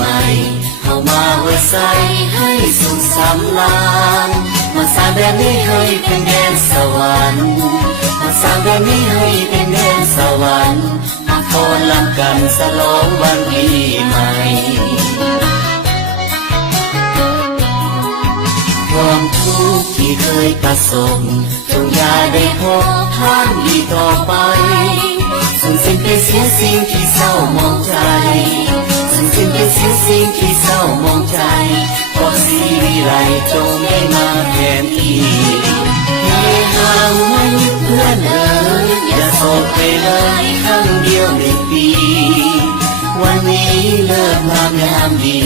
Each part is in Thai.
ใหม่เข้ามาอวยใส่ให้สุขสำราญมาสร้างแดนนี้ให้เป็นแดนสวรรค์มาสร้างแดนนี้ให้เป็นแดนสวรรค์มาฟ้อนรำกันฉลองวันปีใหม่ความทุกข์ที่เคยประสบจงอย่าได้พบท่านอีกต่อไปสูญสิ้นไปเสียสิ่งที่เศร้ามองใจสูญสิ้นไปเสียสิ่งที่เศร้ามองใจขอสีวิไลจงได้มาแทนที่ให้ห่างมันเพื่อนอย่าโศกไปเลยครั้งเดียวในปีวันนี้เลิกงามยามดี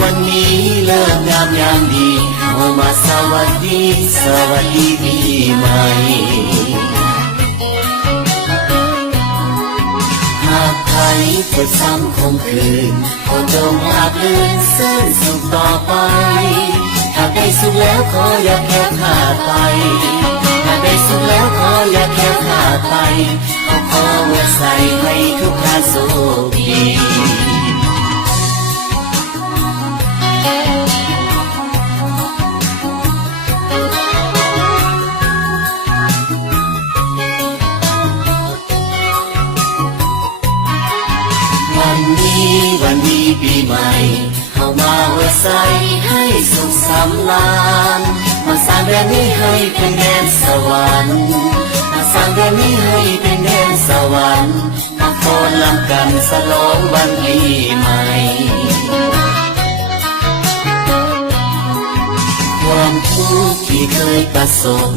วันนี้เลิกงามยามดีเอามาสวัสดีปีใหม่หากใครเจ็บซ้ำคงคืนขอจงราบลื่นเส้นสุขต่อไปหากได้สุขแล้วขออย่าแค่ขาดไปหากได้สุขแล้วขออย่าแค่ขาดไปขอไว้ใส่ให้ทุกท่านสุขดีวันดีปีใหม่เข้ามาอวยใส่ให้สุขสำราญมาสร้างแดนนี้ให้เป็นแดนสวรรค์มาสร้างแดนนี้ให้เป็นแดนสวรรค์มาฟ้อนรำกันฉลองวันปีใหม่ความทุกข์ที่เคยประสบ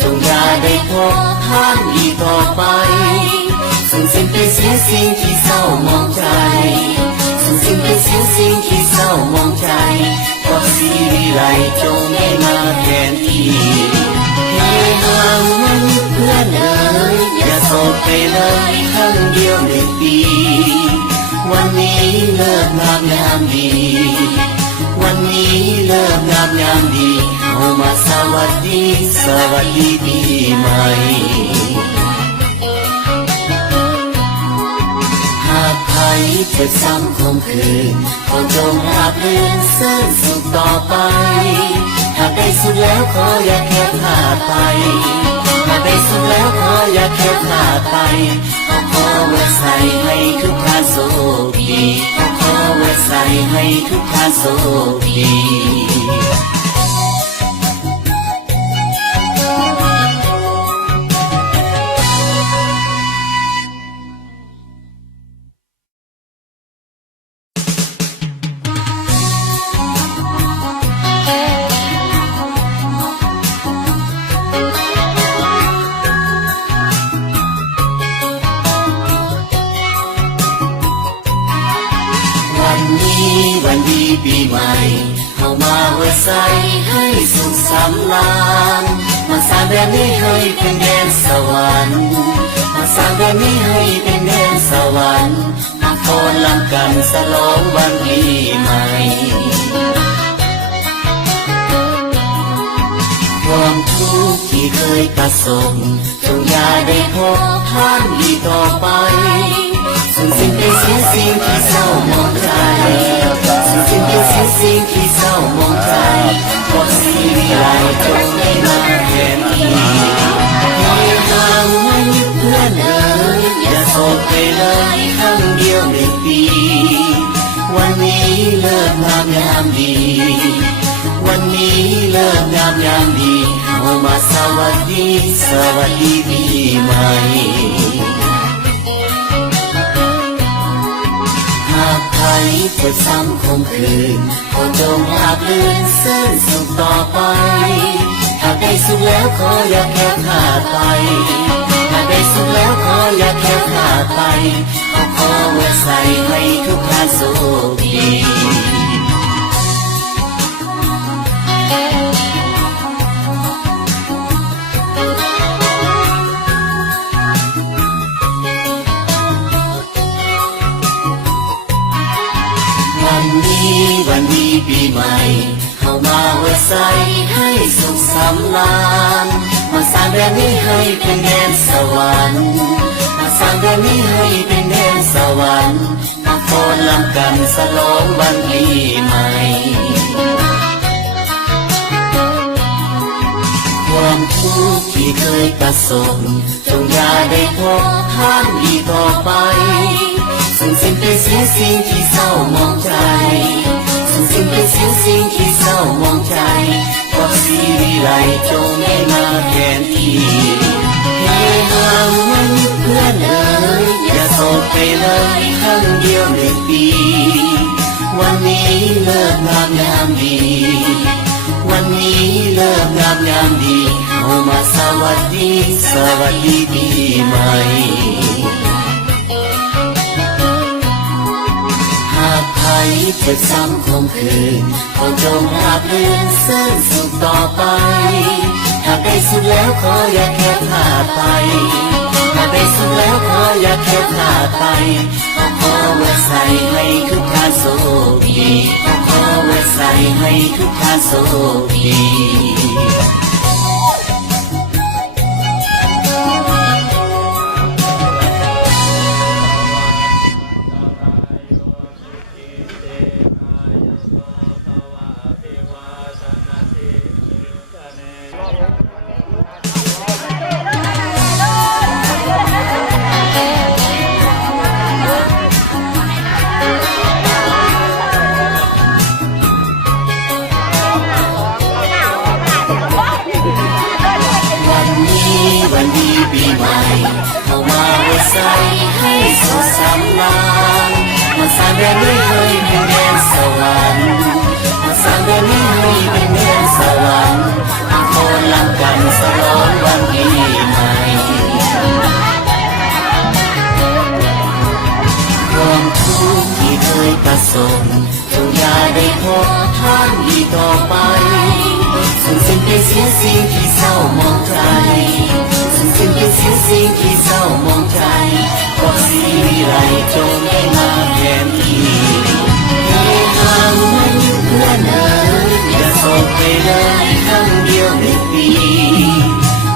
จงอย่าได้พบท่านอีกต่อไปสูญสิ้นไปเสียสิ่งที่เศร้ามองใจสูญสิ้นไปเสียสิ่งที่เศร้ามองใจขอสีวิไลจงได้มาแทนที่ให้ห่างมันเพื่อนอย่าโศกไปเลยครั้งเดียวในปีวันนี้เลิกงามยามดีวันนี้เลิกงามยามดีเอามาสวัสดีปีใหม่หากใครเจ็บซ้ำคมคืนขอจงราบลื่นเส้นสุขต่อไปหากได้สุขแล้วขออย่าแค่ขาดไปหากได้สุขแล้วขออย่าแค่ขาดไปขอไว้ใส่ให้ทุกท่านสุขดีขอไว้ใส่ให้ทุกท่านสุขดีวันดีปีใหม่เข้ามาอวยใส่ให้สุขสำราญมาสร้างแดนนี้ให้เป็นแดนสวรรค์มาสร้างแดนนี้ให้เป็นแดนสวรรค์มาฟ้อนรำกันฉลองวันปีใหม่ความทุกข์ที่เคยประสบจงอย่าได้พบท่านอีกต่อไปสูญสิ้นไปเสียสิ่งที่เศร้ามองใจสูญสิ้นไปเสียสิ่งที่เศร้ามองใจขอสีวิไลจงได้มาแทนที่ให้ห่างมันเพื่อนอย่าโศกไปเลยครั้งเดียวในปีวันนี้เลิกงามยามดีวันนี้เลิกงามยามดีเอามาสวัสดีปีใหม่หากใครเจ็บซ้ำคมคืนขอจงราบลื่นเส้นสุขต่อไปหากได้สุขแล้วขออย่าแค่ขาดไปหากได้สุขแล้วขออย่าแค่ขาดไปขอไว้ใส่ให้ทุกท่านสุขดีวันดีปีใหม่เข้ามาอวยใส่ให้สุขสำราญมาสร้างแดนนี้ให้เป็นแดนสวรรค์มาสร้างแดนนี้ให้เป็นแดนสวรรค์มา โคนลำกันสลองวันปีใหม่ความทุกข์ที่เคยประสบจงอย่าได้พบผ่านอีกต่อไปสูญสิ้นไปเสียสิ่งที่เศร้ามองใจสูญสิ้นไปเสียสิ่งที่เศร้ามองใจความสีวิไลจงได้มาแทนที่ให้ห่างมันเพื่อนเอ๋ยอย่าโศกไปเลยครั้งเดียวหนึ่งปีวันนี้เลิกงามยามดีวันนี้เลิกงามยามดีเอามาสวัสดีสวัสดีปีใหม่หากใครจะซ้ำคมคืนขอจงราบรื่นเส้นสุขต่อไปหากได้สุดแล้วขออย่าแค่พลาดไปหากได้สุดแล้วขออย่าแค่พลาดไปขอไว้ใส่ให้ทุกท่านโชคดีขอไว้ใส่ให้ทุกท่านโชคดีวันดีปีใหม่เข้ามาไว้ใส่ให้สุขสำราญมาสร้างแดนนี้ให้เป็นแดนสวรรค์มาสร้างแดนนี้ให้เป็นแดนสวรรค์ทุกคนลำกันสลองวันปีใหม่ความทุกข์ที่เคยประสบจงอย่าได้พบท่านอีกต่อไปสูญสิ้นไปเสียสิ่งที่เศร้ามองใจสูญสิ้นไปเสียสิ่งที่เศร้ามองใจความสีวิไลจงได้มาแทนที่ให้ห่างมันเพื่อนเอ๋ยอย่าโศกไปเลยครั้งเดียวหนึ่งปี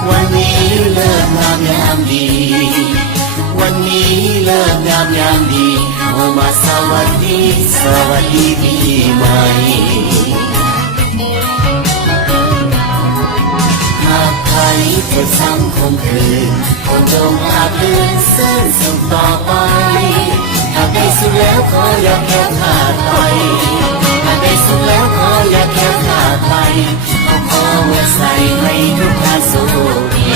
วันนี้เลิกงามยามดีวันนี้เลิกงามยามดีเอามาสวัสดีสวัสดีปีใหม่หากใครจะซ้ำคมคืนคนจงอาบลื่นเส้นสุขต่อไปหากได้สุดแล้วขออย่าแค่ขาดไปหากได้สุดแล้วขออย่าแค่ขาดไปขอไว้ใส่ให้ทุกท่านโชคดี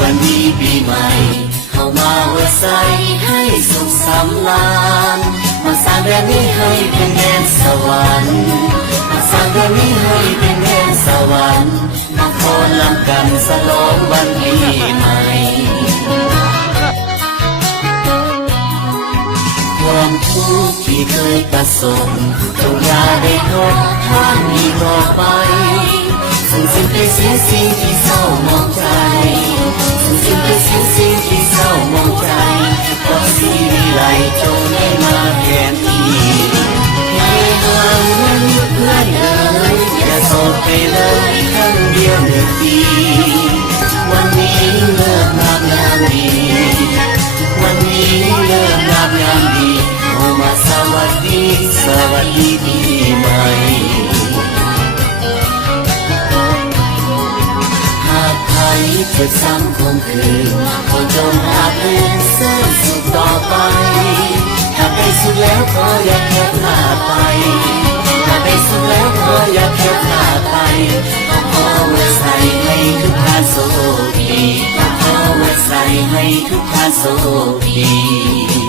วันดีปีใหม่เข้ามาไว้ใส่ให้สุขสำราญมาสร้างแดนนี้ให้เป็นแดนสวรรค์มาสร้างแดนนี้ให้เป็นแดนสวรรค์มาโคนลำกันสลองวันปีใหม่ความทุกข์ที่เคยประสบจงอย่าได้ทบทวนอีกต่อไปสูญสิ้นไปเสียสิ่งที่เศร้ามองใจสูญสิ้นไปเสียสิ่งที่เศร้ามองใจความสีวิไลจงได้มาแทนที่ให้ห่างมันเพื่อนเอ๋ยอย่าโศกไปเลยครั้งเดียวหนึ่งปีวันนี้เลิกงามยามดีวันนี้เลิกงามยามดีเอามาสวัสดีสวัสดีปีใหม่จะซ้ำคมคืนขอจงอาบลื่นเส้นสุขต่อไปหากได้สุดแล้วขออย่าแค่พลาดไปหากได้สุดแล้วขออย่าแค่พลาดไปขอไว้ใส่ให้ทุกท่านโชคดีขอไว้ใส่ให้ทุกท่านโชคดี